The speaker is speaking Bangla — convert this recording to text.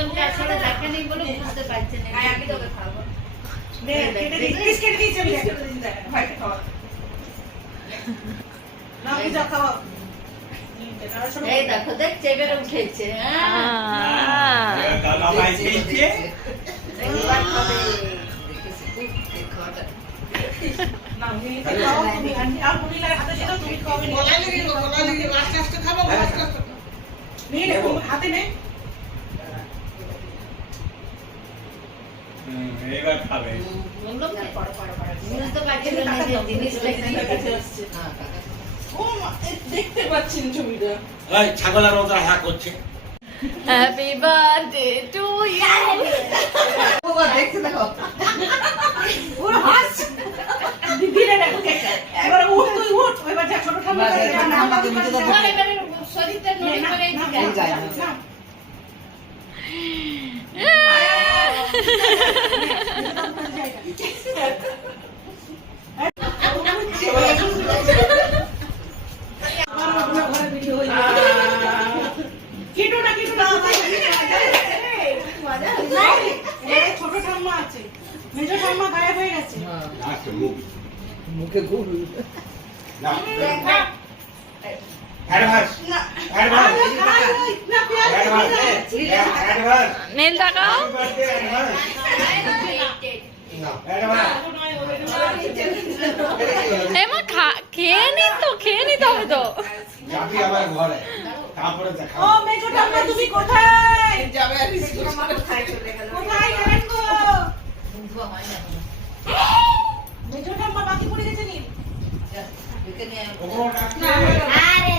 একজনকে আসলে দেখেনি বলে বুঝতে পারছেন না। আমি তোকে খাবো। নে কেটে দিয়েছি আমি ভাইকে খাওয়া না কি যা খাওয়া এই দেখো দেখ চেপে উঠেছে হ্যাঁ দাদা ভাই খেয়েছে এইবার খাবে না তুমি খাও তুমি আর মুনিলার হাতে যেটা তুমি খাবে গলা লেগে লাস্ট লাস্টে খাবো লাস্ট লাস্টে নে নে হাতে নে এবার খাবে বললাম না বুঝতে পারছেন না যে জিনিসটা কি ও মা, দেখতে পাচ্ছি না ছবিটা ওই ছাগলের মতো হ্যাঁ করছে হ্যাপি বার্থডে টু ইউ বাবা দেখতে দেখো পুরো হাস দিদিরে দেখো কেকটা এবার উঠ তুই উঠ এবার যা ছোট ঠাম্মা এবারে শরীরটা নড়ে করে যায় না ছোট ঠাম্মা আছে মেজো ঠাম্মা গায়েব হয়ে গেছে মুখে ঘুর না অ্যাডভান্স অ্যাডভান্স অ্যাডভান্স নীল টাকাও এমা খেয়ে নিতে হবে তো যাবি আমার ঘরে তারপরে দেখা ও মেজো ঠাম্মা তুমি কোথায় যাবে আর কোথায় গেলেন গো মেজো ঠাম্মা বাকি পড়ে গেছে নি ওগো ডাক্তার আরে